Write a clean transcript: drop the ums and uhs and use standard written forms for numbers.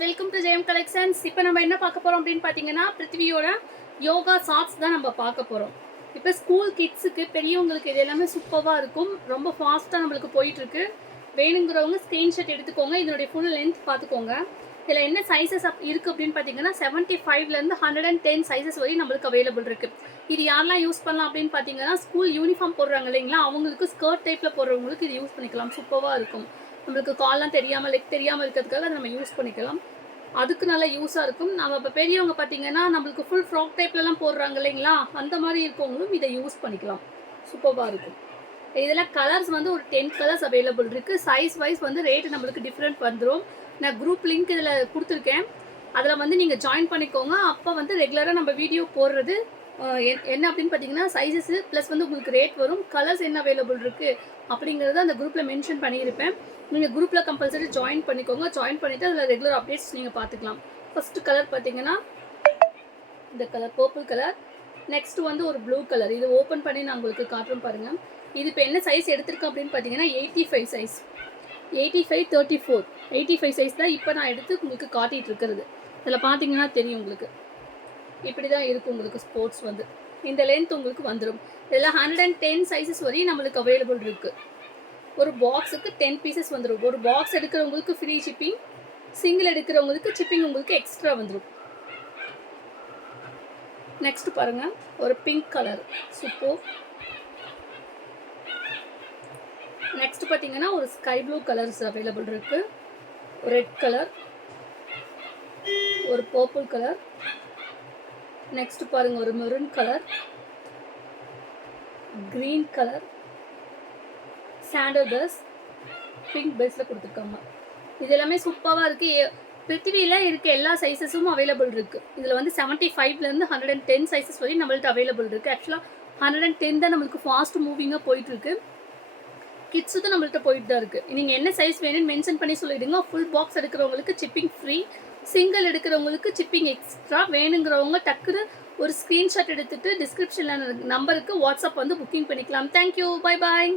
Welcome to Jayam collections. இப்போ நம்ம என்ன பார்க்க போகிறோம் அப்படின்னு பார்த்தீங்கன்னா, பிருத்திவியோட யோகா ஷார்ட்ஸ் தான் நம்ம பார்க்க போகிறோம். இப்போ ஸ்கூல் கிட்ஸுக்கு பெரியவங்களுக்கு இது எல்லாமே சூப்பராக இருக்கும். ரொம்ப ஃபாஸ்ட்டாக நம்மளுக்கு போயிட்டுருக்கு. வேணுங்கிறவங்க ஸ்க்ரீன்ஷாட் எடுத்துக்கோங்க. இதனுடைய ஃபுல் லென்த் பார்த்துக்கோங்க. இதில் என்ன சைஸஸ் இருக்குது அப்படின்னு பார்த்தீங்கன்னா 75லேருந்து 110 சைஸஸ் வரையும் நம்மளுக்கு அவைலபிள் இருக்குது. இது யாரெல்லாம் யூஸ் பண்ணலாம் அப்படின்னு பார்த்தீங்கன்னா, ஸ்கூல் யூனிஃபார்ம் போடுறாங்க இல்லைங்களா, அவங்களுக்கு ஸ்கர்ட் டைப்பில் போடுறவங்களுக்கு இது யூஸ் பண்ணிக்கலாம். சூப்பராக இருக்கும். நம்மளுக்கு கால்லாம் தெரியாமல் லெக் தெரியாமல் இருக்கிறதுக்காக அதை நம்ம யூஸ் பண்ணிக்கலாம். அதுக்கு நல்லா யூஸாக இருக்கும். நம்ம இப்போ பெரியவங்க பார்த்தீங்கன்னா நம்மளுக்கு ஃபுல் ஃப்ராக் டைப்லலாம் போடுறாங்க இல்லைங்களா, அந்த மாதிரி இருக்கவங்களும் இதை யூஸ் பண்ணிக்கலாம். சூப்பராக இருக்கும். இதில் கலர்ஸ் வந்து ஒரு 10 கலர்ஸ் அவைலபிள் இருக்குது. சைஸ் வைஸ் வந்து ரேட்டு நம்மளுக்கு டிஃப்ரெண்ட் வந்துடும். நான் குரூப் லிங்க் இதில் கொடுத்துருக்கேன். அதில் வந்து நீங்கள் ஜாயின் பண்ணிக்கோங்க. அப்போ வந்து ரெகுலராக நம்ம வீடியோ போடுறது என்ன அப்படின்னு பார்த்தீங்கன்னா சைஸஸ் ப்ளஸ் வந்து உங்களுக்கு ரேட் வரும். கலர்ஸ் என்ன அவைலபிள் இருக்குது அப்படிங்கிறத அந்த குரூப்பில் மென்ஷன் பண்ணியிருப்பேன். நீங்கள் குரூப்பில் கம்பல்சரி ஜாயின் பண்ணிக்கோங்க. ஜாயின் பண்ணிவிட்டு அதில் ரெகுலர் அப்டேட்ஸ் நீங்கள் பார்த்துக்கலாம். ஃபஸ்ட்டு கலர் பார்த்தீங்கன்னா இந்த கலர் பர்பிள் கலர். நெக்ஸ்ட் வந்து ஒரு ப்ளூ கலர். இது ஓப்பன் பண்ணி நான் உங்களுக்கு காட்டுறேன் பாருங்கள். இது இப்போ என்ன சைஸ் எடுத்திருக்கேன் அப்படின்னு பார்த்தீங்கன்னா 85 சைஸ். 85, 34, 85 சைஸ் தான் இப்போ நான் எடுத்து உங்களுக்கு காட்டிகிட்டு இருக்கிறது. இதில் பார்த்தீங்கன்னா தெரியும் உங்களுக்கு. இப்படி தான் இருக்கும் உங்களுக்கு ஸ்போர்ட்ஸ் வந்து. இந்த லென்த் உங்களுக்கு வந்துடும். இதில் 110 சைஸஸ் வரையும் நம்மளுக்கு அவைலபிள் இருக்குது. ஒரு பாக்ஸுக்கு 10 பீசஸ் வந்துடும். ஒரு பாக்ஸ் எடுக்கிறவங்களுக்கு ஃப்ரீ ஷிப்பிங், சிங்கிள் எடுக்கிறவங்களுக்கு ஷிப்பிங் உங்களுக்கு எக்ஸ்ட்ரா வந்துடும். நெக்ஸ்ட் பாருங்கள், ஒரு பிங்க் கலர் சூப்பர். நெக்ஸ்ட் பார்த்தீங்கன்னா ஒரு ஸ்கை ப்ளூ கலர்ஸ் அவைலபிள் இருக்குது. ரெட் கலர், ஒரு பர்பிள் கலர். நெக்ஸ்ட் பாருங்கள் ஒரு maroon colour, green colour, sandal base, pink பேஸில் கொடுத்துருக்காங்க. இது எல்லாமே சூப்பராக இருக்குது. பிருத்திவியில் இருக்க எல்லா சைஸஸும் அவைலபிள் இருக்குது. இதில் வந்து 75லேருந்து 110 சைஸஸ் வரையும் நம்மள்ட்ட அவைலபிள் இருக்குது. ஆக்சுவலாக 110 தான் நம்மளுக்கு ஃபாஸ்ட் மூவிங்காக போயிட்டுருக்கு. கிட்ஸு தான் நம்மள்ட்ட போயிட்டு தான் இருக்குது. நீங்கள் என்ன சைஸ் வேணும்னு மென்ஷன் பண்ணி சொல்லிவிடுங்க. ஃபுல் பாக்ஸ் எடுக்கிறவங்களுக்கு ஷிப்பிங் ஃப்ரீ, சிங்கிள் எடுக்கிறவங்களுக்கு ஷிப்பிங் எக்ஸ்ட்ரா. வேணுங்கிறவங்க டக்குன்னு ஒரு ஸ்க்ரீன்ஷாட் எடுத்துகிட்டு டிஸ்கிரிப்ஷனில் நம்பருக்கு வாட்ஸ்அப் வந்து புக்கிங் பண்ணிக்கலாம். Thank you, bye bye.